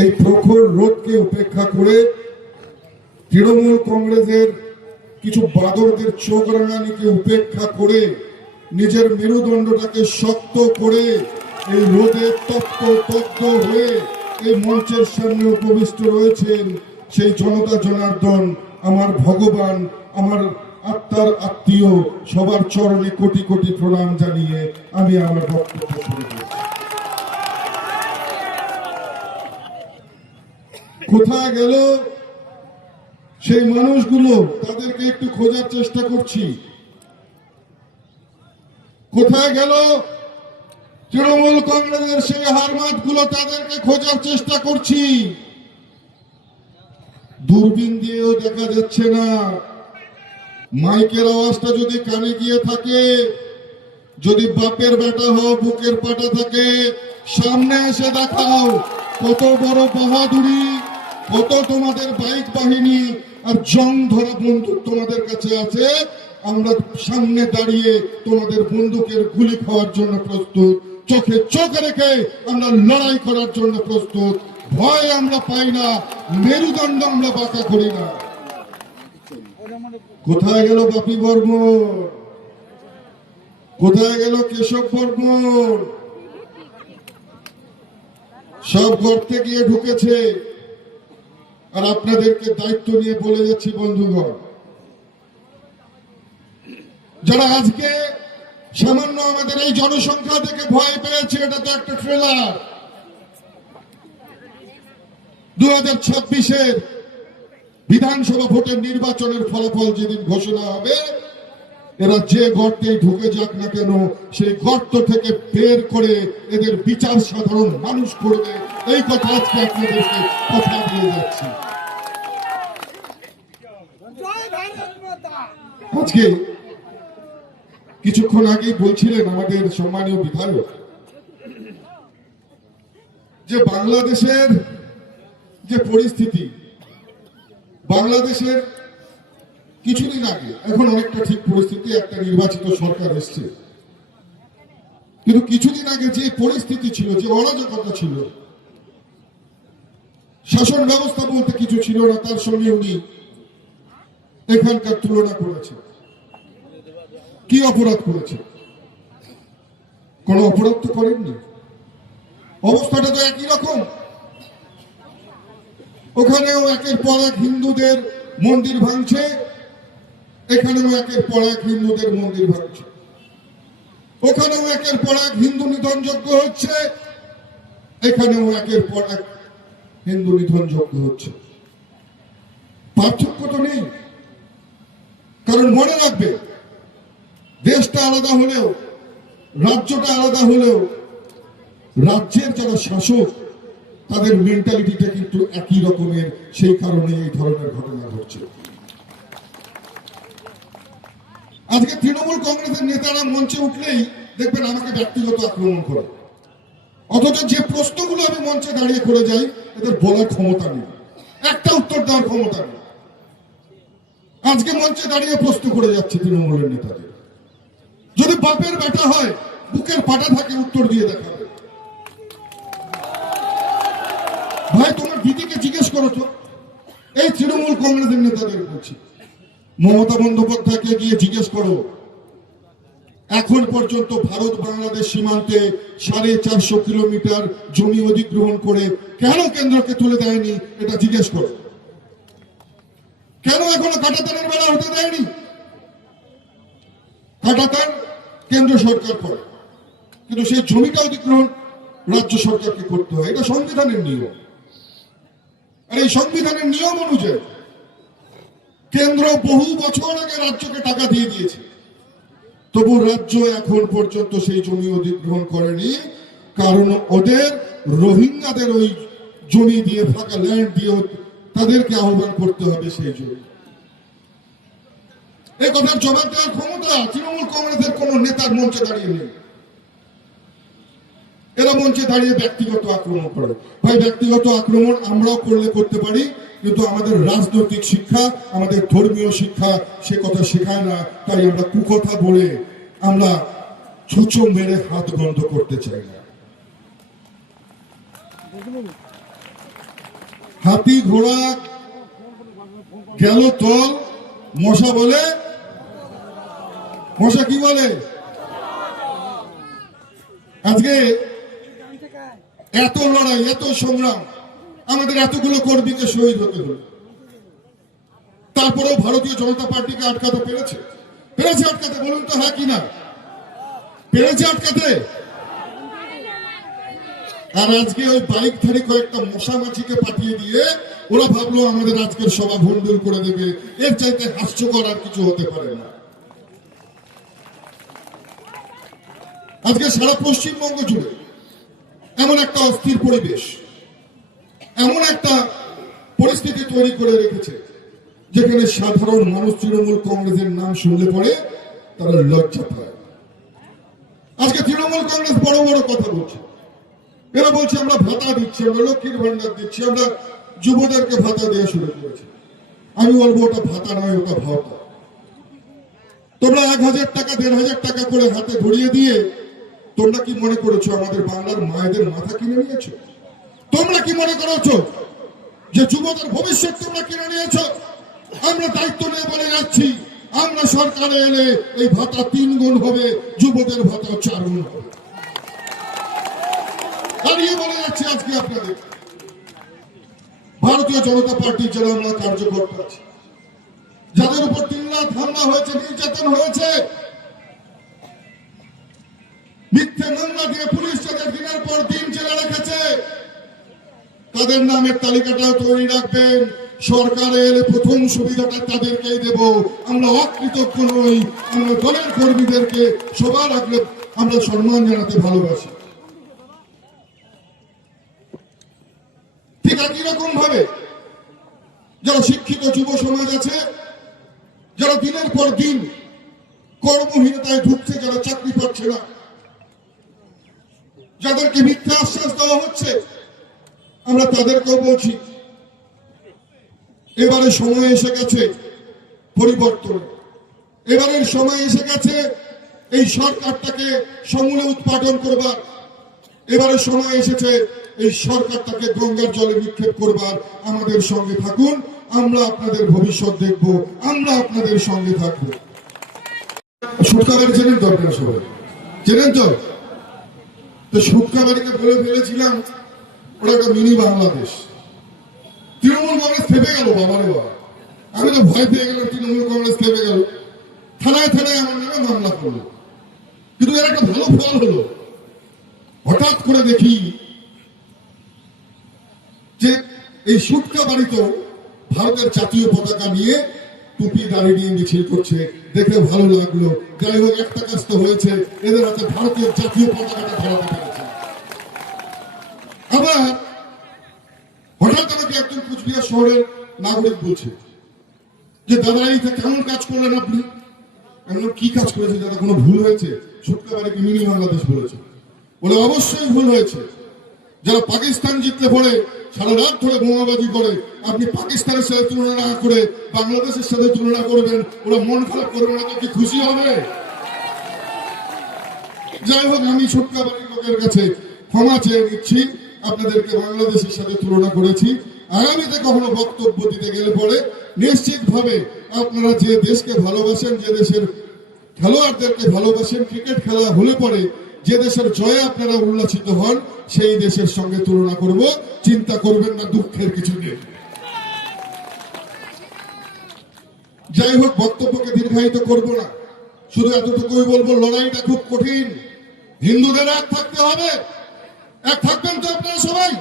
এই প্রখর রোদকে উপেক্ষা করে তৃণমূল কংগ্রেসের কিছু বাদরদের চোখ রাঙানিকে উপেক্ষা করে নিজের মেরুদণ্ডটাকে শক্ত করে এই রোদে তপ্ত হয়ে এই মঞ্চের সামনে উপবিষ্ট রয়েছেন সেই জনতা জনার্দন, আমার ভগবান, আমার আত্মার আত্মীয়, সবার চরণে কোটি কোটি প্রণাম জানিয়ে আমি আমার বক্তব্য শুরু করছি। কোথায় গেল সেই মানুষগুলো? তাদেরকে একটু খোঁজার চেষ্টা করছি। কোথায় গেল তৃণমূল কংগ্রেসের সেই হারমাতগুলো? তাদেরকে খোঁজার চেষ্টা করছি। দূরবীন দিয়েও দেখা যাচ্ছে না। মাইকের আওয়াজটা যদি কানে গিয়ে থাকে, যদি বাপের বেটা হও, বুকের পাটা থাকে, সামনে এসে দেখাও কত বড় বাহাদুরি, কত তোমাদের বাইক বাহিনী আর জং ধরা বন্দুক তোমাদের কাছে আছে। আমরা সামনে দাঁড়িয়ে তোমাদের বন্দুকের গুলি খাওয়ার জন্য প্রস্তুত, চোখে চোখ রেখে আমরা লড়াই করার জন্য প্রস্তুত। ভয় আমরা পাই না, মেরুদণ্ড আমরা বাঁকা করি না। কোথায় গেল বাপি বর্মন? কোথায় গেল কেশব বর্মন? সব গর্তে গিয়ে ঢুকেছে। আর আপনাদেরকে দায়িত্ব নিয়ে বলে যাচ্ছি বন্ধুগণ, যারা আজকে সামান্য আমাদের এই জনসংখ্যা থেকে ভয় পেয়েছে, এটা তো একটা ট্রেলার। 2026-এর বিধানসভা ভোটের নির্বাচনের ফলাফল যেদিন ঘোষণা হবে, এরা যে গর্তে ঢুকে যাক না কেন, সেই গর্ত থেকে বের করে এদের বিচার সাধারণ মানুষ করবে। এই কথা আজকে আপনাদেরকে কথা দিয়ে যাচ্ছি। আজকে কিছুক্ষণ আগেই বলছিলেন আমাদের সম্মানীয় বিধায়ক যে বাংলাদেশের যে পরিস্থিতি, বাংলাদেশের কিছুদিন আগে, এখন অনেকটা ঠিক পরিস্থিতি, একটা নির্বাচিত সরকার এসছে, কিন্তু কিছুদিন আগে যে পরিস্থিতি ছিল, যে অরাজকতা ছিল, শাসন ব্যবস্থা বলতে কিছু ছিল না, তার সঙ্গে উনি এখানকার তুলনা করেছে। কি অপরাধ করেছে? কোন অপরাধ তো করেননি। অবস্থাটা তো একই রকম। ওখানেও একের পর এক হিন্দুদের মন্দির ভাঙছে, এখানেও একের পর এক হিন্দুদের মন্দির ভাঙছে। ওখানেও একের পর এক হিন্দু নিধন যজ্ঞ হচ্ছে, এখানেও একের পর এক হিন্দু নিধন যজ্ঞ হচ্ছে। পার্থক্য তো নেই। কারণ মনে রাখবে, দেশটা আলাদা হলেও, রাজ্যটা আলাদা হলেও, রাজ্যের যারা শাসক তাদের মেন্টালিটিটা কিন্তু একই রকমের। সেই কারণে এই ধরনের ঘটনা ঘটছে। আজকে তৃণমূল কংগ্রেসের নেতারা মঞ্চে উঠলেই দেখবেন আমাকে ব্যক্তিগত আক্রমণ করে, অথচ যে প্রশ্নগুলো আমি মঞ্চে দাঁড়িয়ে করে যাই এদের বলার ক্ষমতা নেই, একটা উত্তর দেওয়ার ক্ষমতা নেই। আজকে মঞ্চে দাঁড়িয়ে প্রশ্ন করে যাচ্ছে তৃণমূলের নেতাদের। যদি বাপের বেটা হয়, বুকের পাটা থাকে, উত্তর দিয়ে দেখাবে। ভাই, তোমার দিদিকে জিজ্ঞেস করো তো। এই তৃণমূল কংগ্রেসের নেতাদের বলছি, মমতা বন্দ্যোপাধ্যায়কে গিয়ে জিজ্ঞেস করো, এখন পর্যন্ত ভারত বাংলাদেশ সীমান্তে 450 কিলোমিটার জমি অধিগ্রহণ করে কেন কেন্দ্রকে তুলে দেয়নি, এটা জিজ্ঞেস করো। কেন এখনো কাঁটাতারের বেড়া হতে দেয়নি? কাঁটাতার কেন্দ্র সরকার করে, কিন্তু সেই জমিটা অধিগ্রহণ রাজ্য সরকারকে করতে হয়। এটা সংবিধানের নিয়ম। আর এই সংবিধানের নিয়ম অনুযায়ী কেন্দ্র বহু বছর আগে রাজ্যকে টাকা দিয়ে দিয়েছে, তবু রাজ্য এখন পর্যন্ত সেই জমি অধিগ্রহণ করেনি। কারণ ওদের রোহিঙ্গাদের ওই জমি দিয়ে, ফাঁকা ল্যান্ড দিয়ে তাদেরকে আহ্বান করতে হবে সেই জমি। এই কথার জবাব দেওয়ার ক্ষমতা তৃণমূল কংগ্রেসের কোন নেতার মঞ্চে দাঁড়িয়ে নেই। এরা মঞ্চে দাঁড়িয়ে ব্যক্তিগত আক্রমণ করে। ভাই, ব্যক্তিগত আক্রমণ আমরাও করলে করতে পারি, কিন্তু আমাদের রাজনৈতিক শিক্ষা, আমাদের ধর্মীয় শিক্ষা সে কথা শেখায় না। তাই আমরা কুকথা বলে আমরা ছুঁচো মেরে হাত বন্ধ করতে চাই না। হাতি ঘোড়া গেল তল, মশা বলে, মশা কি বলে? আজকে এত লড়াই, এত সংগ্রাম, আমাদের এতগুলো কর্মীকে শহীদ হতে হলো, তারপরেও ভারতীয় জনতা পার্টিকে আটকাতে পেরেছে? পেরেছে আটকাতে? বলুন তো হ্যাঁ কি না? পেরেছে আটকাতে? আর আজকে ওই বাইকধারী কয়েকটা মশামাছিকে পাঠিয়ে দিয়ে ওরা ভাবলো আমাদের আজকের সভা ভণ্ডুল করে দেবে। এর চাইতে হাস্যকর আর কিছু হতে পারে না। আজকে সারা পশ্চিমবঙ্গ জুড়ে এমন একটা অস্থির পরিবেশ, এমন একটা পরিস্থিতি তৈরি করে রেখেছে যেখানে সাধারণ মানুষ তৃণমূল কংগ্রেসের নাম শুনলে পরে তারা লজ্জা পায়। আজকে তৃণমূল কংগ্রেস বড় বড় কথা বলছে। এরা বলছে আমরা ভাতা দিচ্ছি, আমরা লক্ষ্মীর ভান্ডার দিচ্ছি, আমরা যুবদেরকে ভাতা দেওয়া শুরু করেছি। আমি বলবো ওটা ভাতা নয়, ওটা ভাতা। তোমরা 1000 টাকা 1500 টাকা করে হাতে ধরিয়ে দিয়ে তোমরা কি মনে করেছো আমাদের বাংলার মায়েদের মাথা কিনে নিয়েছো? তোমরা কি মনে করেছো যে যুবদের ভবিষ্যৎ তোমরা কিনে নিয়েছো? আমরা দায়িত্ব নিয়ে বলে যাচ্ছি, আমরা সরকারে এলে এই ভাতা 3 গুণ হবে, যুবদের ভাতা 4 গুণ হবে। দাঁড়িয়ে বলে যাচ্ছি আজকে আপনাদের, ভারতীয় জনতা পার্টি যারা আমরা কার্যকর্তা আছি, যাদের উপর 3 রাত হামলা হয়েছে, নির্যাতন হয়েছে, মিথ্যে মামলা দিয়ে পুলিশ যাদের দিনের পর দিন জেলে রেখেছে, তাদের নামের তালিকাটাও তৈরি রাখবেন। সরকারে এলে প্রথম সুবিধাটা তাদেরকেই দেব। আমরা অকৃতজ্ঞ নই, আমরা দলের কর্মীদেরকে সবার আগে আমরা সম্মান জানাতে ভালোবাসি। ঠিক একই রকম ভাবে যারা শিক্ষিত যুব সমাজ আছে, যারা দিনের পর দিন কর্মহীনতায় ঢুকছে, যারা চাকরি পাচ্ছে না, যাদেরকে মিথ্যা আশ্বাস দেওয়া হচ্ছে, আমরা তাদেরকেও বলছি এবারে সময় এসে গেছে পরিবর্তন। এবারের সময় এসে গেছে এই সরকারটাকে সমূলে উৎপাদন করবার। এবারে সময় এসেছে এই সরকারটাকে গঙ্গার জলে নিক্ষেপ করবার। আমাদের সঙ্গে থাকুন, আমরা আপনাদের ভবিষ্যৎ দেখব, আমরা আপনাদের সঙ্গে থাকবো। সুটকাবাড়ি চেনেন তো আপনারা সবাই? চেনেন তো? সুটকাবাড়িকে বলে ফেলেছিলাম ওটা একটা মিনি বাংলাদেশ। তৃণমূল কংগ্রেস থেমে গেল, বাবারে বাবা। আমি তো ভয় পেয়ে গেলাম, তৃণমূল কংগ্রেস থেমে গেল, থানায় থানায় আমার নামে মামলা করলো। কিন্তু এর একটা ভালো ফল হলো, হঠাৎ করে দেখি যে এই সুটকাবাড়িতেও ভারতের জাতীয় পতাকা নিয়ে টুপি দাঁড়িয়ে নিয়ে মিছিল করছে। দেখে ভালো লাগলো। যাই হোক, একটা কাজ তো হয়েছে, এদের হাতে ভারতীয় জাতীয় পতাকাটা ধরাতে পেরেছে। আবার হঠাৎ আমাকে একজন কুচবিহার শহরের নাগরিক বলছে যে দাদা এই কেমন কাজ করলেন আপনি? আমি কি কাজ করেছি দাদা, কোনো ভুল হয়েছে? সুটকাবাড়িকে মিনি বাংলাদেশ বলেছে। বলে অবশ্যই ভুল হয়েছে। যারা পাকিস্তান জিতলে পরে সারা রাত ধরে বোমাবাজি করে, আপনি পাকিস্তানের সাথে তুলনা না করে বাংলাদেশের সাথে তুলনা করবেন, ওরা মন খারাপ করবে না তো কি খুশি হবে? যাই হোক, আমি সুটকাবাড়ির লোকের কাছে ক্ষমা চেয়ে নিচ্ছি, আপনাদেরকে বাংলাদেশের সাথে তুলনা করেছি। আগামীতে কখনো বক্তব্য দিতে গেলে পরে নিশ্চিত ভাবে আপনারা যে দেশকে ভালোবাসেন, যে দেশের খেলোয়াড়দেরকে ভালোবাসেন, ক্রিকেট খেলা হলে পরে যে দেশের জয়ে আপনারা উল্লাসিত হন, সেই দেশের সঙ্গে তুলনা করব। চিন্তা করবেন না, দুঃখের কিছু নেই। যাই হোক, বক্তব্যকে দীর্ঘায়িত করব না, শুধু এতটুকুই বলবো, লড়াইটা খুব কঠিন। হিন্দুদের এক থাকতে হবে। এক থাকবেন তো আপনারা সবাই?